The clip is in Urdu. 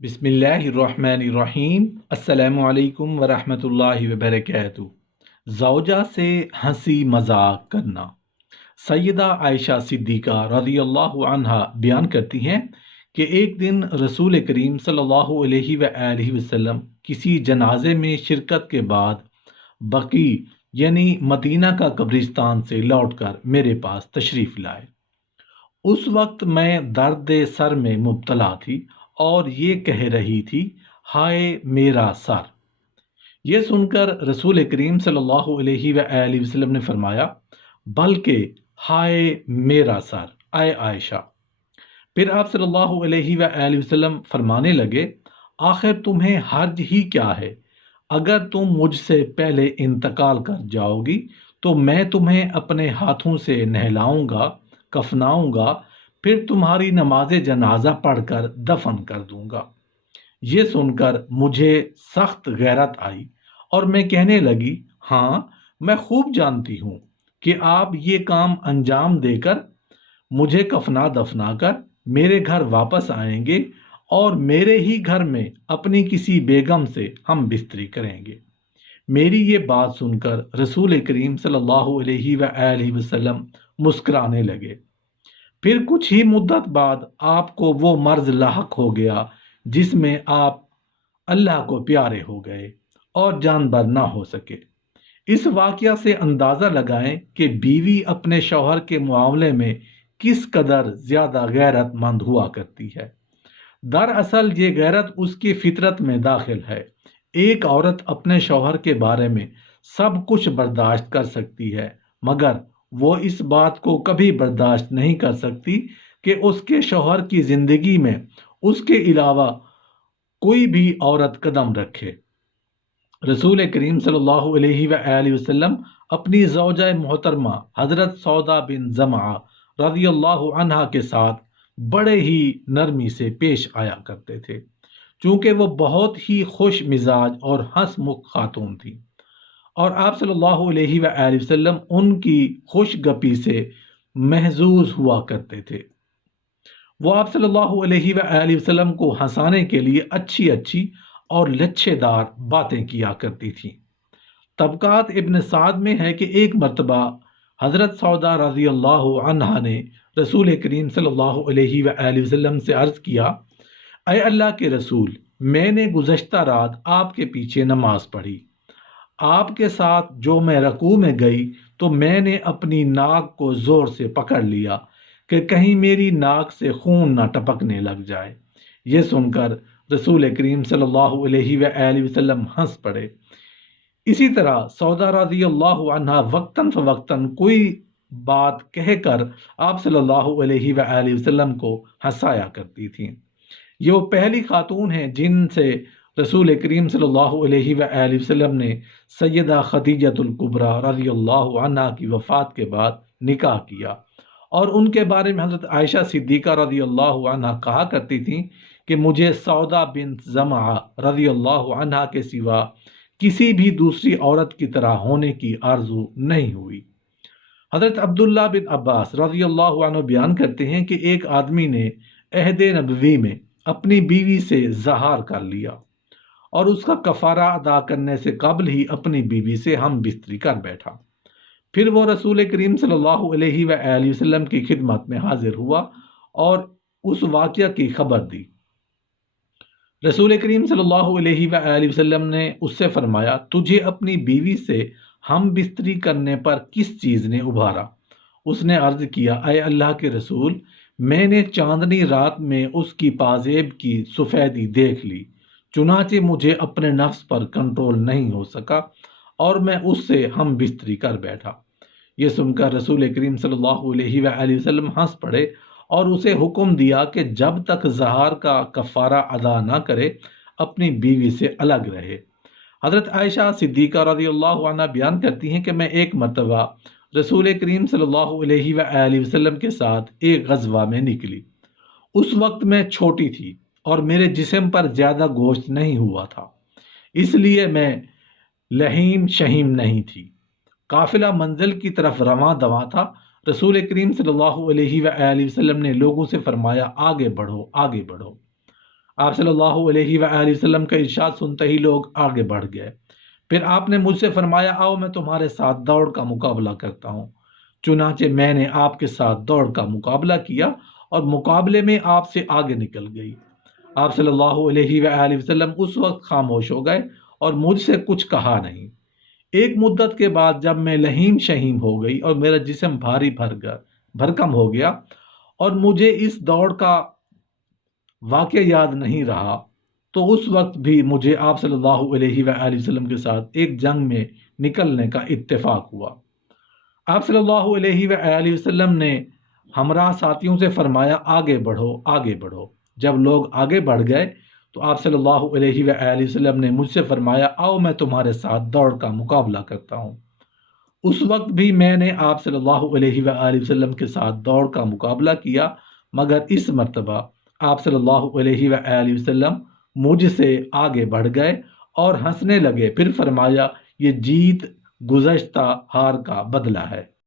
بسم اللہ الرحمن الرحیم۔ السلام علیکم ورحمۃ اللہ وبرکاتہ۔ زوجہ سے ہنسی مذاق کرنا۔ سیدہ عائشہ صدیقہ رضی اللہ عنہا بیان کرتی ہیں کہ ایک دن رسول کریم صلی اللہ علیہ وآلہ وسلم کسی جنازے میں شرکت کے بعد بقیع یعنی مدینہ کا قبرستان سے لوٹ کر میرے پاس تشریف لائے۔ اس وقت میں درد سر میں مبتلا تھی اور یہ کہہ رہی تھی، ہائے میرا سر۔ یہ سن کر رسول کریم صلی اللہ علیہ وآلہ وسلم نے فرمایا، بلکہ ہائے میرا سر اے عائشہ۔ پھر آپ صلی اللہ علیہ وآلہ وسلم فرمانے لگے، آخر تمہیں حرج ہی کیا ہے؟ اگر تم مجھ سے پہلے انتقال کر جاؤ گی تو میں تمہیں اپنے ہاتھوں سے نہلاؤں گا، کفناؤں گا، پھر تمہاری نماز جنازہ پڑھ کر دفن کر دوں گا۔ یہ سن کر مجھے سخت غیرت آئی اور میں کہنے لگی، ہاں میں خوب جانتی ہوں کہ آپ یہ کام انجام دے کر مجھے کفنا دفنا کر میرے گھر واپس آئیں گے اور میرے ہی گھر میں اپنی کسی بیگم سے ہم بستری کریں گے۔ میری یہ بات سن کر رسول کریم صلی اللہ علیہ وآلہ وسلم مسکرانے لگے۔ پھر کچھ ہی مدت بعد آپ کو وہ مرض لاحق ہو گیا جس میں آپ اللہ کو پیارے ہو گئے اور جان بر نہ ہو سکے۔ اس واقعہ سے اندازہ لگائیں کہ بیوی اپنے شوہر کے معاملے میں کس قدر زیادہ غیرت مند ہوا کرتی ہے۔ دراصل یہ غیرت اس کی فطرت میں داخل ہے۔ ایک عورت اپنے شوہر کے بارے میں سب کچھ برداشت کر سکتی ہے، مگر وہ اس بات کو کبھی برداشت نہیں کر سکتی کہ اس کے شوہر کی زندگی میں اس کے علاوہ کوئی بھی عورت قدم رکھے۔ رسول کریم صلی اللہ علیہ وآلہ وسلم اپنی زوجہ محترمہ حضرت سودا بن زمعہ رضی اللہ عنہا کے ساتھ بڑے ہی نرمی سے پیش آیا کرتے تھے، چونکہ وہ بہت ہی خوش مزاج اور ہنس مکھ خاتون تھی، اور آپ صلی اللہ علیہ وآلہ وسلم ان کی خوش گپی سے محظوظ ہوا کرتے تھے۔ وہ آپ صلی اللہ علیہ وآلہ وسلم کو ہنسانے کے لیے اچھی اچھی اور لچھے دار باتیں کیا کرتی تھیں۔ طبقات ابن سعد میں ہے کہ ایک مرتبہ حضرت سودا رضی اللہ عنہا نے رسول کریم صلی اللہ علیہ وآلہ وسلم سے عرض کیا، اے اللہ کے رسول، میں نے گزشتہ رات آپ کے پیچھے نماز پڑھی۔ آپ کے ساتھ جو میں رکوع میں گئی تو میں نے اپنی ناک کو زور سے پکڑ لیا کہ کہیں میری ناک سے خون نہ ٹپکنے لگ جائے۔ یہ سن کر رسول کریم صلی اللہ علیہ وآلہ وسلم ہنس پڑے۔ اسی طرح سودا رضی اللہ عنہا وقتاً فوقتاً کوئی بات کہہ کر آپ صلی اللہ علیہ وآلہ وسلم کو ہنسایا کرتی تھیں۔ یہ وہ پہلی خاتون ہیں جن سے رسول کریم صلی اللہ علیہ وآلہ وسلم نے سیدہ خدیجۃ الکبریٰ رضی اللہ عنہا کی وفات کے بعد نکاح کیا، اور ان کے بارے میں حضرت عائشہ صدیقہ رضی اللہ عنہا کہا کرتی تھیں کہ مجھے سودا بنت زمعہ رضی اللہ عنہا کے سوا کسی بھی دوسری عورت کی طرح ہونے کی آرزو نہیں ہوئی۔ حضرت عبداللہ بن عباس رضی اللہ عنہ بیان کرتے ہیں کہ ایک آدمی نے عہد نبوی میں اپنی بیوی سے زہار کر لیا اور اس کا کفارہ ادا کرنے سے قبل ہی اپنی بیوی سے ہم بستری کر بیٹھا۔ پھر وہ رسول کریم صلی اللہ علیہ وآلہ وسلم کی خدمت میں حاضر ہوا اور اس واقعہ کی خبر دی۔ رسول کریم صلی اللہ علیہ وآلہ وسلم نے اس سے فرمایا، تجھے اپنی بیوی سے ہم بستری کرنے پر کس چیز نے ابھارا؟ اس نے عرض کیا، اے اللہ کے رسول، میں نے چاندنی رات میں اس کی پازیب کی سفیدی دیکھ لی، چنانچہ مجھے اپنے نفس پر کنٹرول نہیں ہو سکا اور میں اس سے ہم بستری کر بیٹھا۔ یہ سن کر رسول کریم صلی اللہ علیہ وآلہ وسلم ہنس پڑے اور اسے حکم دیا کہ جب تک زہار کا کفارہ ادا نہ کرے اپنی بیوی سے الگ رہے۔ حضرت عائشہ صدیقہ رضی اللہ عنہ بیان کرتی ہیں کہ میں ایک مرتبہ رسول کریم صلی اللہ علیہ وآلہ وسلم کے ساتھ ایک غزوہ میں نکلی۔ اس وقت میں چھوٹی تھی اور میرے جسم پر زیادہ گوشت نہیں ہوا تھا، اس لیے میں لحیم شہیم نہیں تھی۔ قافلہ منزل کی طرف رواں دواں تھا۔ رسول کریم صلی اللہ علیہ وآلہ وسلم نے لوگوں سے فرمایا، آگے بڑھو آگے بڑھو۔ آپ صلی اللہ علیہ وآلہ وسلم کا ارشاد سنتے ہی لوگ آگے بڑھ گئے۔ پھر آپ نے مجھ سے فرمایا آؤ میں تمہارے ساتھ دوڑ کا مقابلہ کرتا ہوں۔ چنانچہ میں نے آپ کے ساتھ دوڑ کا مقابلہ کیا اور مقابلے میں آپ سے آگے نکل گئی۔ آپ صلی اللہ علیہ وآلہ وسلم اس وقت خاموش ہو گئے اور مجھ سے کچھ کہا نہیں۔ ایک مدت کے بعد جب میں لہیم شہیم ہو گئی اور میرا جسم بھاری بھرکم ہو گیا اور مجھے اس دوڑ کا واقعہ یاد نہیں رہا، تو اس وقت بھی مجھے آپ صلی اللہ علیہ وآلہ وسلم کے ساتھ ایک جنگ میں نکلنے کا اتفاق ہوا۔ آپ صلی اللہ علیہ وآلہ وسلم نے ہمراہ ساتھیوں سے فرمایا آگے بڑھو آگے بڑھو۔ جب لوگ آگے بڑھ گئے تو آپ صلی اللہ علیہ وآلہ وسلم نے مجھ سے فرمایا آؤ میں تمہارے ساتھ دوڑ کا مقابلہ کرتا ہوں۔ اس وقت بھی میں نے آپ صلی اللہ علیہ وآلہ وسلم کے ساتھ دوڑ کا مقابلہ کیا، مگر اس مرتبہ آپ صلی اللہ علیہ وآلہ وسلم مجھ سے آگے بڑھ گئے اور ہنسنے لگے، پھر فرمایا یہ جیت گزشتہ ہار کا بدلہ ہے۔